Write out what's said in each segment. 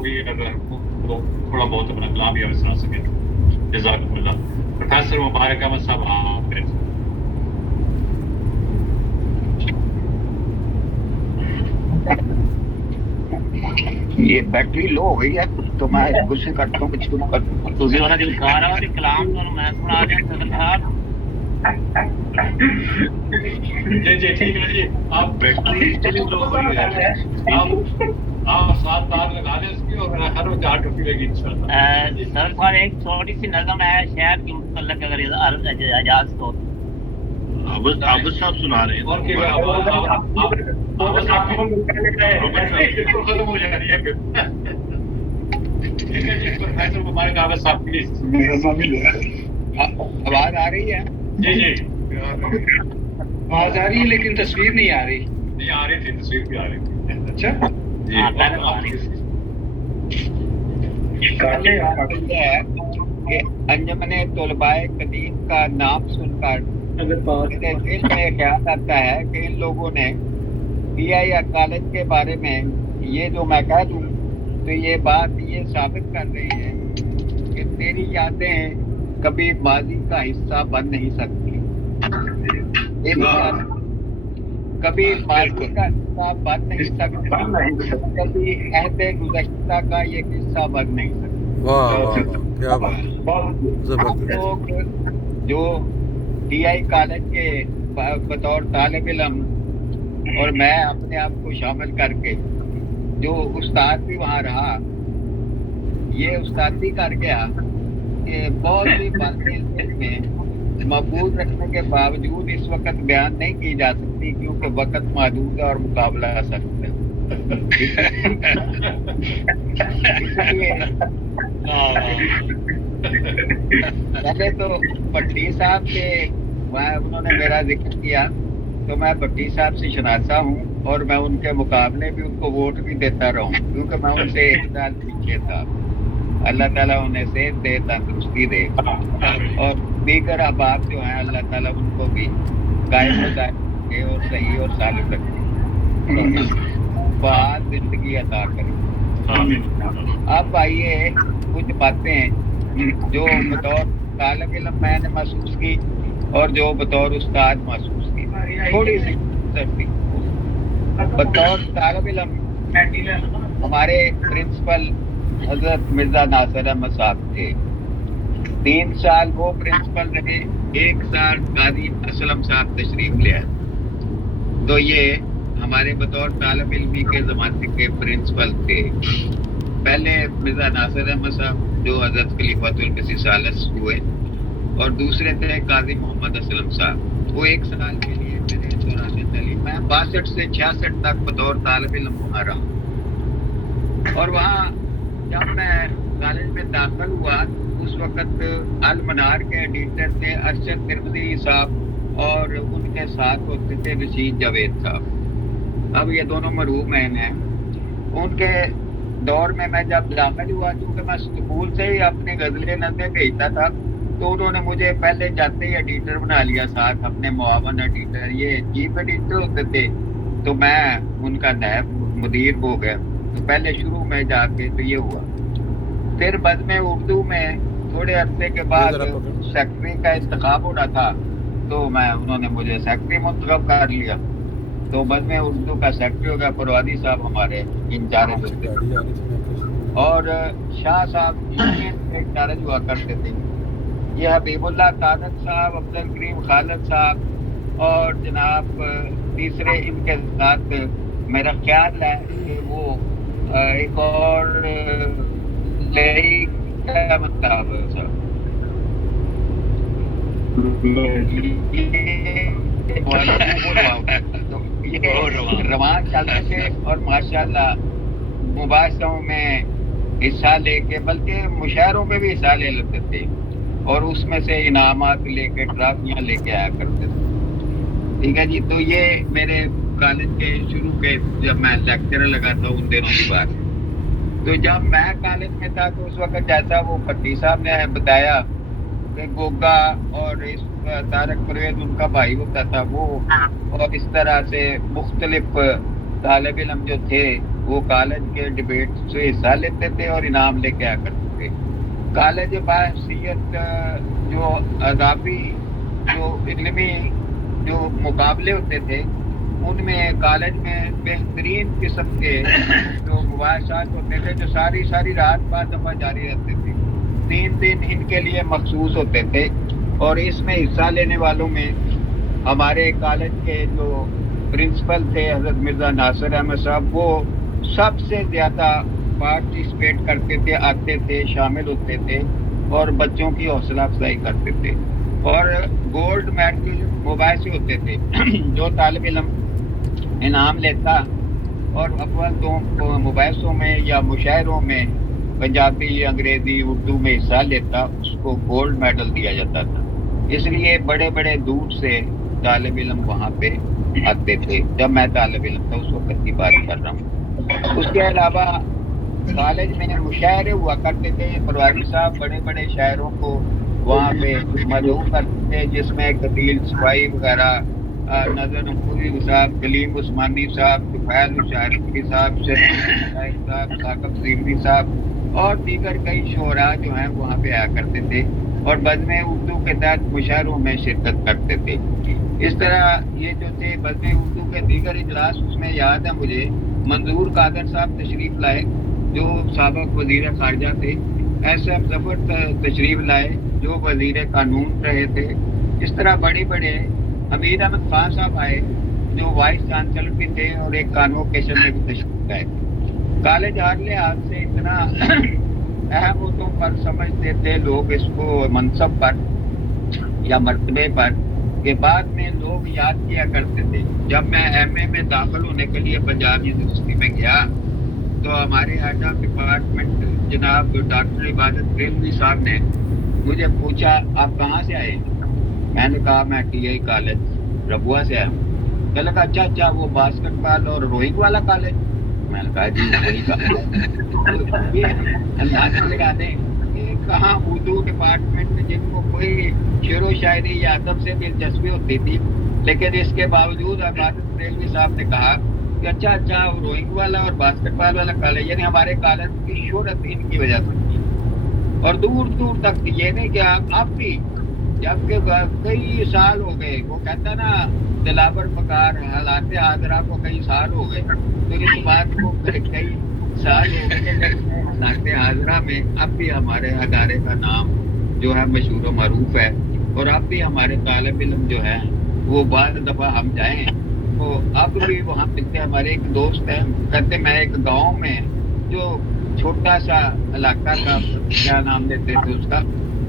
ہوگی اگر وہ تھوڑا بہت اپنا کلام بھی سنا سکے. جزاکم اللہ. پروفیسر مبارک احمد صاحب آپ یہ بیٹری لو ہو گئی ہے تو میں غصے کرتا ہوں کہ شروع کر دوں. تسی انہاں دی کار آ تے کلام تو میں سنا دیں صدر صاحب. جی ٹھیک ہے جی. آپ بیٹری چلی لو ہو رہی ہے, آپ 7 بار لگا دیں اس کی اور ہر وقت 8 ٹوپی لگی انشاءاللہ. سر صاحب ایک چھوٹی سی نظم ہے شہر کے متعلق اگر اجازت ہو. عابد صاحب سنا رہے ہیں. اور ختم ہو جا رہی ہے پھر. ٹھیک ہے جی. پروفیسر مبارک احمد صاحب پلیز. آواز آ رہی ہے؟ جی آواز آ رہی ہے لیکن تصویر نہیں آ رہی. نہیں آ رہی تھی, تصویر بھی آ رہی تھی. اچھا پہلے بات یہ ہے کہ انجمن طلباء قدیم کا نام سن کر میرے دل میں خیال آتا ہے کہ ان لوگوں نے پیا یا کالج کے بارے میں یہ جو میں کہہ دوں تو یہ بات یہ ثابت کر رہی ہے کہ تیری یادیں کبھی ماضی کا حصہ بن نہیں سکتی. کبھی ماضی کا حصہ بن نہیں سکتی, کبھی عہد گزشتہ کا یہ قصہ بن نہیں سکتا. واہ واہ واہ کیا بات, زبردست. لوگ جو ٹی آئی کالج کے بطور طالب علم اور میں اپنے آپ کو شامل کر کے جو استاد بھی وہاں رہا, یہ استادی کر گیا کہ بہت سی باتیں میں محفوظ رکھنے کے باوجود اس وقت بیان نہیں کی جا سکتی کیونکہ وقت محدود ہے اور مقابلہ سخت ہے. پہلے تو بھٹی صاحب کے انہوں نے میرا ذکر کیا تو میں بھٹی صاحب سے شناسا ہوں اور میں ان کے مقابلے بھی ان کو ووٹ بھی دیتا رہا ہوں کیونکہ میں ان سے 1 سال پیچھے تھا. اللہ تعالیٰ انہیں صحت دے, تندرستی دے, اور دیگر احباب جو ہیں اللہ تعالیٰ ان کو بھی قائم رکھے اور صحیح اور سالم رکھے, بہت زندگی عطا کرے. اب آئیے کچھ باتیں جو بطور طالب علم میں نے محسوس کی اور جو بطور استاد محسوس کی, تھوڑی سی بطور طالب علم ہمارے پرنسپل حضرت مرزا ناصر احمد صاحب تھے. 3 سال وہ پرنسپل رہے, 1 سال قاضی اسلم صاحب تشریف لے آئے. تو یہ ہمارے بطور طالب علمی کے زمانے کے پرنسپل تھے. پہلے مرزا ناصر احمد صاحب جو حضرت خلیفۃ المسیح ثالث ہوئے, اور دوسرے تھے قاضی محمد اسلم صاحب. وہ 1 سال کے لیے میرے دوران تعلیم, میں 62 سے 66 تک بطور طالب علم وہاں رہا. اور وہاں جب میں کالج میں داخل ہوا اس وقت المنار کے ایڈیٹر تھے ارشد ترمذی صاحب اور ان کے ساتھ ہوتے تھے رشید جاوید صاحب. اب یہ دونوں مرحوم ہیں. ان کے دور میں جب داخل ہوا کیونکہ میں اسکول سے ہی اپنی غزلیں نظمیں بھیجتا تھا تو انہوں نے مجھے پہلے جاتے ہی ایڈیٹر بنا لیا, ساتھ اپنے معاون ایڈیٹر, یہ چیف ایڈیٹر ہوتے تھے, تو میں ان کا نائب مدیر ہو گیا. تو پہلے شروع میں جا کے تو یہ ہوا. پھر بعد میں اردو میں تھوڑے عرصے کے بعد سیکرٹری کا انتخاب ہونا تھا تو انہوں نے مجھے سیکرٹری منتخب کر لیا. تو بعد میں اردو کا سیکرٹری ہو گیا پروادی صاحب ہمارے انچارج ہوتے تھے, اور شاہ صاحب یونین انچارج ہوا کرتے تھے. یہ حبیب اللہ طارق صاحب, عبد الکریم خالد صاحب اور جناب تیسرے ان کے ساتھ میرا خیال ہے کہ وہ ایک اور کیا مطلب روان چلتے تھے اور ماشاءاللہ مباحثوں میں حصہ لے کے بلکہ مشاعروں میں بھی حصہ لے لیتے تھے اور اس میں سے انعامات لے کے ٹرافیاں لے کے آیا کرتے تھے. ٹھیک ہے جی. تو یہ میرے کالج کے شروع کے جب میں لیکچرر لگا تھا ان دنوں کی بات. تو جب میں کالج میں تھا تو اس وقت جیسا وہ بھٹی صاحب نے بتایا کہ گوگا اور اس طارق پرویز ان کا بھائی ہوتا تھا وہ, اور اس طرح سے مختلف طالب علم جو تھے وہ کالج کے ڈبیٹ سے حصہ لیتے تھے اور انعام لے کے آ کرتے تھے. کالج بحیثیت جو اضافی جو علمی جو مقابلے ہوتے تھے ان میں کالج میں بہترین قسم کے جو مباحثات ہوتے تھے جو ساری رات بعد دفعہ جاری رہتے تھے. 3 دن ان کے لیے مخصوص ہوتے تھے اور اس میں حصہ لینے والوں میں ہمارے کالج کے جو پرنسپل تھے حضرت مرزا ناصر احمد صاحب وہ سب سے زیادہ پارٹیسپیٹ کرتے تھے, آتے تھے, شامل ہوتے تھے اور بچوں کی حوصلہ افزائی کرتے تھے. اور گولڈ میڈل مباحثے ہوتے تھے. جو طالب علم انعام لیتا اور اول 2 مباحثوں میں یا مشاعروں میں پنجابی, انگریزی, اردو میں حصہ لیتا اس کو گولڈ میڈل دیا جاتا تھا. اس لیے بڑے بڑے دور سے طالب علم وہاں پہ آتے تھے جب میں طالب علم تھا, اس وقت کی بات کر رہا ہوں. اس کے علاوہ کالج میں مشاعرے ہوا کرتے تھے. پرواری صاحب بڑے بڑے شاعروں کو وہاں پہ مدعو کرتے تھے جس میں قتیل صفائی وغیرہ, نظر نقوی صاحب, کلیم عثمانی صاحب, طفیل شاعری صاحب, شریف صاحب, ثاقب سیمنی صاحب اور دیگر کئی شعراء جو ہیں وہاں پہ آیا کرتے تھے اور بزم اردو کے تحت مشاعروں میں شرکت کرتے تھے. اس طرح یہ جو تھے بزم اردو کے دیگر اجلاس, اس میں یاد ہے مجھے منظور قادر صاحب تشریف لائے جو سابق وزیر خارجہ تھے. ایسے ظفر تشریف لائے جو وزیر قانون رہے تھے. اس طرح بڑے حمید احمد خان صاحب آئے جو وائس چانسلر بھی تھے اور ایک کانوکیشن میں بھی تشریف لائے. کالج ہر لحاظ سے اتنا اہم ہوتوں پر سمجھتے تھے لوگ اس کو منصب پر یا مرتبے پر کہ بعد میں لوگ یاد کیا کرتے تھے. جب میں ایم اے میں داخل ہونے کے لیے پنجاب یونیورسٹی میں گیا تو ہمارے ہیڈ آف ڈپارٹمنٹ جناب ڈاکٹر عبادت ریلوی صاحب نے مجھے پوچھا آپ کہاں سے آئے؟ میں نے کہا میں ٹی آئی کالج ربوا سے آیا ہوں. کہنے لگا اچھا وہ باسکٹ بال اور روئنگ والا کالج؟ میں نے کہا جی وہی کالج. یہ اندازہ لگا دیں کہ کہاں اردو ڈپارٹمنٹ جن کو کوئی شعر و شاعری یا ادب سے دلچسپی ہوتی تھی, لیکن اس کے باوجود عبادت ریلوی صاحب نے کہا کہ اچھا روئنگ والا اور باسکٹ بال والا کالج, یعنی ہمارے کالج کی شہرت ان کی وجہ سے تھی اور دور تک تھی. یہ نہیں کہ اب بھی جبکہ کئی سال ہو گئے, وہ کہتا نا دلاور پکار حالات حاضرہ کو کئی سال ہو گئے, تو اس بات کو کئی سال ہو گئے حالات حاضرہ میں اب بھی ہمارے ادارے کا نام جو ہے مشہور و معروف ہے. اور اب بھی ہمارے طالب علم جو ہیں وہ بعض دفعہ ہم جائیں تو اب بھی وہاں ملتے. ہمارے ایک دوست ہیں, کہتے میں ایک گاؤں میں جو چھوٹا سا علاقہ تھا, کیا نام لیتے تھے اس کا,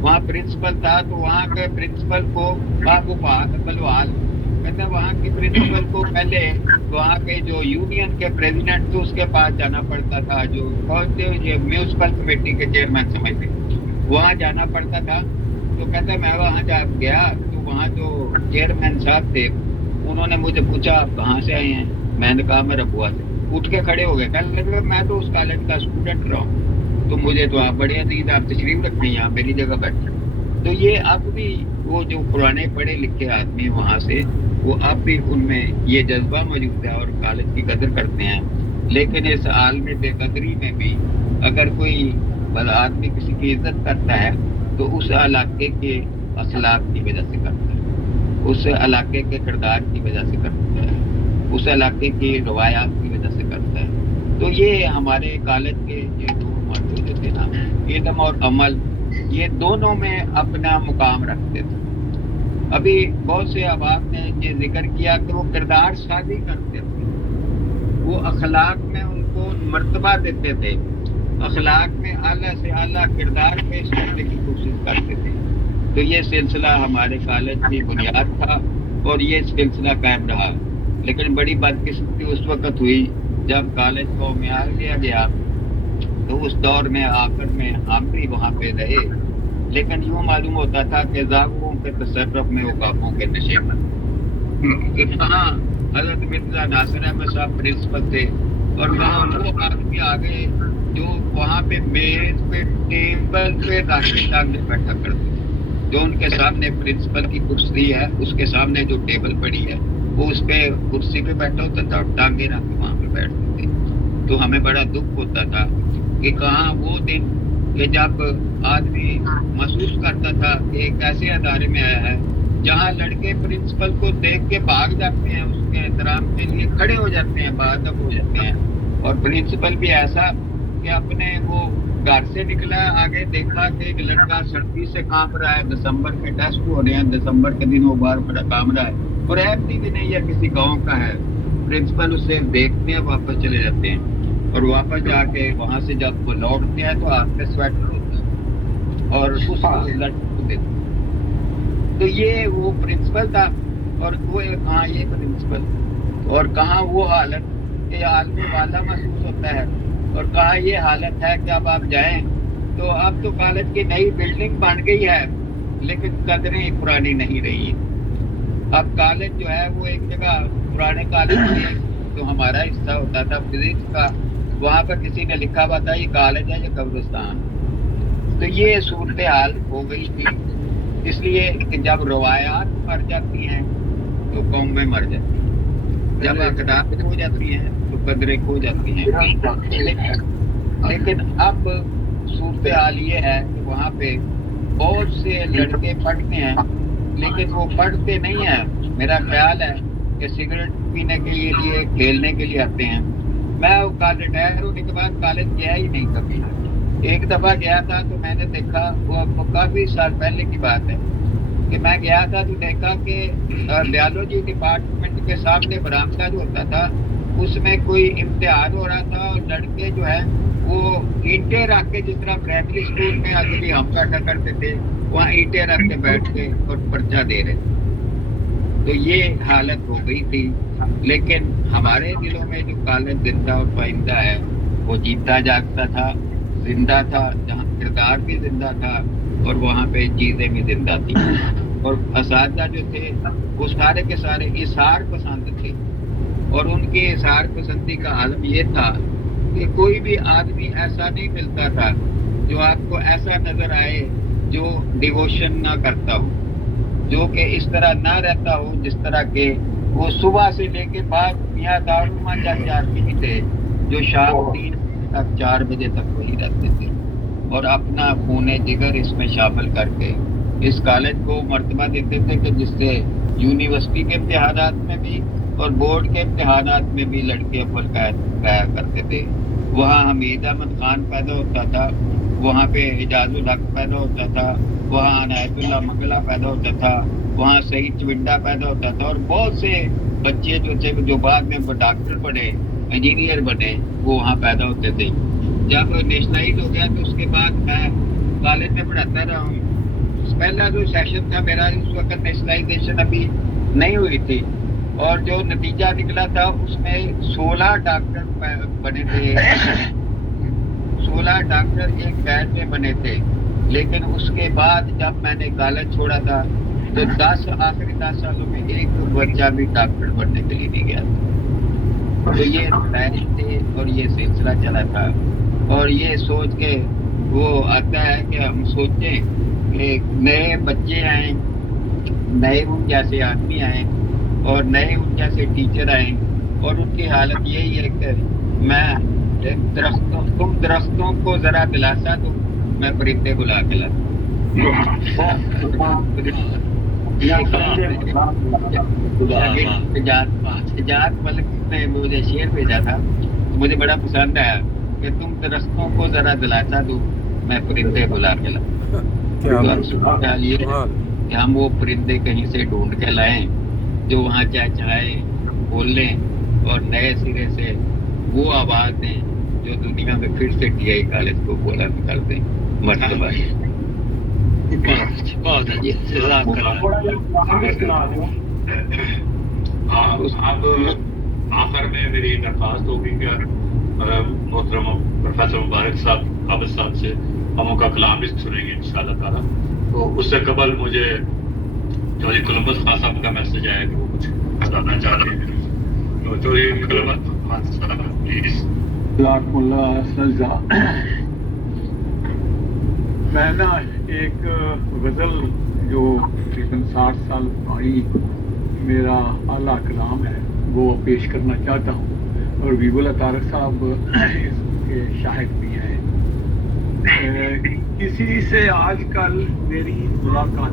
وہاں پرنسپل تھا, تو وہاں کے پرنسپل کو بابو بلوال کہتے ہیں وہاں کی پرنسپل کو پہلے وہاں کے جو یونین کے پریزیڈنٹ تھے اس کے پاس جانا پڑتا تھا, جو میونسپل کمیٹی کے چیئرمین سمجھتے وہاں جانا پڑتا تھا. تو کہتے ہیں میں وہاں جب گیا تو وہاں جو چیئرمین صاحب تھے انہوں نے مجھے پوچھا آپ کہاں سے آئے ہیں؟ میں نے کہا میں ربوا سے. اٹھ کے کھڑے ہو گئے, کہنے لگے میں تو اس کالج کا اسٹوڈنٹ رہا ہوں, تو مجھے تو آپ بڑے عزیز, آپ تشریف رکھیں یہاں میری جگہ بیٹھے. تو یہ اب بھی وہ جو پرانے پڑھے لکھے آدمی وہاں سے وہ اب بھی ان میں یہ جذبہ موجود ہے اور کالج کی قدر کرتے ہیں. لیکن اس عالم بے قدری میں بھی اگر کوئی بڑا آدمی کسی کی عزت کرتا ہے تو اس علاقے کے اخلاق کی وجہ سے کرتا ہے, اس علاقے کے کردار کی وجہ سے کرتا ہے, اس علاقے کی روایات کی وجہ سے کرتا ہے. تو یہ ہمارے کالج کے یہ دو موضوع جو تھے نا, علم اور عمل, یہ دونوں میں اپنا مقام رکھتے تھے. ابھی بہت سے احباب نے یہ ذکر کیا کہ وہ کردار سازی کرتے تھے, وہ اخلاق میں ان کو مرتبہ دیتے تھے, اخلاق میں اعلیٰ سے اعلیٰ کردار پیش کرنے کی کوشش کرتے تھے. تو یہ سلسلہ ہمارے کالج کی بنیاد تھا اور یہ سلسلہ قائم رہا. لیکن بڑی بدقسمتی اس وقت ہوئی جب کالج کو معیار لیا گیا, تو اس دور میں آخر میں ہم بھی وہاں پہ رہے, لیکن یوں معلوم ہوتا تھا کہ زاغوں کے تصرف میں عقابوں کے نشے میں. کہاں حضرت مرزا ناصر احمد صاحب پرنسپل تھے اور وہاں وہ آدمی آ گئے جو وہاں پہ میز پہ ٹیبل پہ ٹانگیں بیٹھا کرتے تھے. جو ان کے سامنے پرنسپل کی کرسی ہے اس کے سامنے جو ٹیبل پڑی ہے وہ اس پہ کرسی پہ بیٹھا ہوتا تھا اور ٹانگیں رکھ کے وہاں پہ بیٹھتے تھے. تو ہمیں بڑا دکھ ہوتا تھا کہ کہاں وہ دن کہ جب آدمی محسوس کرتا تھا کہ ایک ایسے ادارے میں آیا ہے جہاں لڑکے پرنسپل کو دیکھ کے بھاگ جاتے ہیں، اس کے احترام کے لیے کھڑے ہو جاتے ہیں، باادب ہو جاتے ہیں، اور پرنسپل بھی ایسا کہ اپنے وہ گھر سے نکلا آگے دیکھا کہ ایک لڑکا سردی سے کانپ رہا ہے، دسمبر کے ٹیسٹ ہو رہے ہیں، دسمبر کے دن وہ باہر بڑا کام رہا ہے اور احمدی بھی نہیں ہے، کسی گاؤں کا ہے، پرنسپل اسے دیکھتے ہیں، واپس چلے جاتے ہیں، اور واپس جا کے وہاں سے جب وہ لوٹتے ہیں تو ہاتھ پہ سویٹر ہوتا ہے اور اس لڑکے کو دیتے ہیں۔ تو یہ وہ پرنسپل تھا، اور وہ کہاں یہ پرنسپل، اور کہاں وہ حالت کہ عالم والا محسوس ہوتا ہے، اور کہاں یہ حالت ہے کہ اب آپ جائیں تو اب تو کالج کی نئی بلڈنگ بن گئی ہے لیکن قدریں پرانی نہیں رہی۔ اب کالج جو ہے وہ ایک جگہ پرانے کالج میں جو ہمارا حصہ ہوتا تھا فزکس کا، وہاں پر کسی نے لکھا ہوا تھا یہ کالج ہے یہ قبرستان۔ تو یہ صورتحال ہو گئی تھی، اس لیے کہ جب روایات مر جاتی ہیں تو قومیں مر جاتی ہیں، جب اقدار کھو جاتی ہیں تو قدریں کھو جاتی ہیں۔ لیکن اب صورتحال یہ ہے کہ وہاں پہ بہت سے لڑکے پڑھتے ہیں لیکن وہ پڑھتے نہیں ہیں، میرا خیال ہے کہ سگریٹ پینے کے لیے کھیلنے کے لیے آتے ہیں۔ میں ریٹائر ہونے کے بعد کالج گیا ہی نہیں کبھی، ایک دفعہ گیا تھا تو میں نے دیکھا، وہ کافی سال پہلے کی بات ہے کہ میں گیا تھا تو دیکھا کہ بیالوجی ڈپارٹمنٹ کے سامنے برآمدہ جو ہوتا تھا اس میں کوئی امتحان ہو رہا تھا، اور لڑکے جو ہے وہ اینٹیں رکھ کے، جس طرح پرائمری اسکول میں اگلی ہم بیٹھا کرتے تھے وہاں اینٹیں رکھ کے بیٹھ کے اور پرچہ دے رہے تھے۔ تو یہ حالت ہو گئی تھی، لیکن ہمارے دلوں میں جو کالج زندہ اور پائندہ ہے وہ جیتا جاگتا تھا، زندہ تھا، جہاں کردار بھی زندہ تھا اور وہاں پہ چیزیں بھی زندہ تھی، اور اساتذہ جو تھے وہ سارے کے سارے اظہار پسند تھے، اور ان کی اظہار پسندی کا عالم یہ تھا کہ کوئی بھی آدمی ایسا نہیں ملتا تھا جو آپ کو ایسا نظر آئے جو ڈیووشن نہ کرتا ہو، جو کہ اس طرح نہ رہتا ہو جس طرح کہ وہ صبح سے لے کے بعد میاں دارالعلوم چار بھی تھے جو شام 3 تک 4 بجے تک وہی رہتے تھے، اور اپنا خون جگر اس میں شامل کر کے اس کالج کو مرتبہ دیتے تھے کہ جس سے یونیورسٹی کے امتحانات میں بھی اور بورڈ کے امتحانات میں بھی لڑکے اول پایا کرتے تھے۔ وہاں حمید احمد خان پیدا ہوتا تھا، وہاں پہ اعجاز الحق پیدا ہوتا تھا، وہاں عنایت اللہ منگلہ پیدا ہوتا تھا، وہاں سعید چونڈا پیدا ہوتا تھا، اور بہت سے بچے جو تھے جو بعد میں ڈاکٹر بنے، انجینئر بنے، وہ وہاں پیدا ہوتے تھے۔ جب نیشنلائز ہو گیا تو اس کے بعد میں کالج میں پڑھاتا رہا ہوں۔ پہلا جو سیشن تھا میرا، اس وقت نیشنلائزیشن ابھی نہیں ہوئی تھی، اور جو نتیجہ نکلا تھا اس میں 16 ڈاکٹر بنے تھے، 16 ڈاکٹر ایک بیچ میں بنے تھے، لیکن اس کے بعد جب میں نے کالج چھوڑا تھا تو آخری 10 سالوں میں ایک بچہ بھی ڈاکٹر بننے کے لیے نہیں گیا تھا۔ تو یہ تحریک تھے اور یہ سلسلہ چلا تھا، اور یہ سوچ کے وہ آتا ہے کہ ہم سوچیں کہ نئے بچے آئیں، نئے ان جیسے آدمی آئیں، اور نئے ان جیسے ٹیچر آئیں، اور ان کی حالت یہی ہے کہ میں تم درختوں کو ذرا دلاسا دو، میں پرندے بلا کے لاتا شجاعت ملک نے مجھے شعر بھیجا تھا، مجھے بڑا پسند آیا کہ تم درختوں کو ذرا دلاسا دو، میں پرندے بلا کے لاتا۔ یہ کہ ہم وہ پرندے کہیں سے ڈھونڈ کے لائیں جو وہاں چہچہائیں، بولیں، اور نئے سرے سے وہ آواز دیں جو دنیا میں پھر سے ٹی آئی کالج کو بلند کر دیں۔ مرتبہ اب آخر میں میری درخواست ہوگی کہ محترم پروفیسر مبارک صاحب قابل صاحب سے ہم ان کا کلام بھی سنیں گے انشاءاللہ تعالیٰ۔ تو اس سے قبل مجھے چودھری کولمبس خان صاحب کا میسج آیا کہ وہ کچھ بتانا چاہ رہے ہیں، تو چودھری کولمبس خان صاحب پلیز۔ جزاکم اللہ سجدہ۔ میں نا ایک غزل جو تقریباً 60 سال پرانی میرا اعلیٰ کلام ہے وہ پیش کرنا چاہتا ہوں۔ اور حبیب اللہ طارق صاحب اس کے شاہد بھی ہیں. کسی سے آج کل میری ملاقات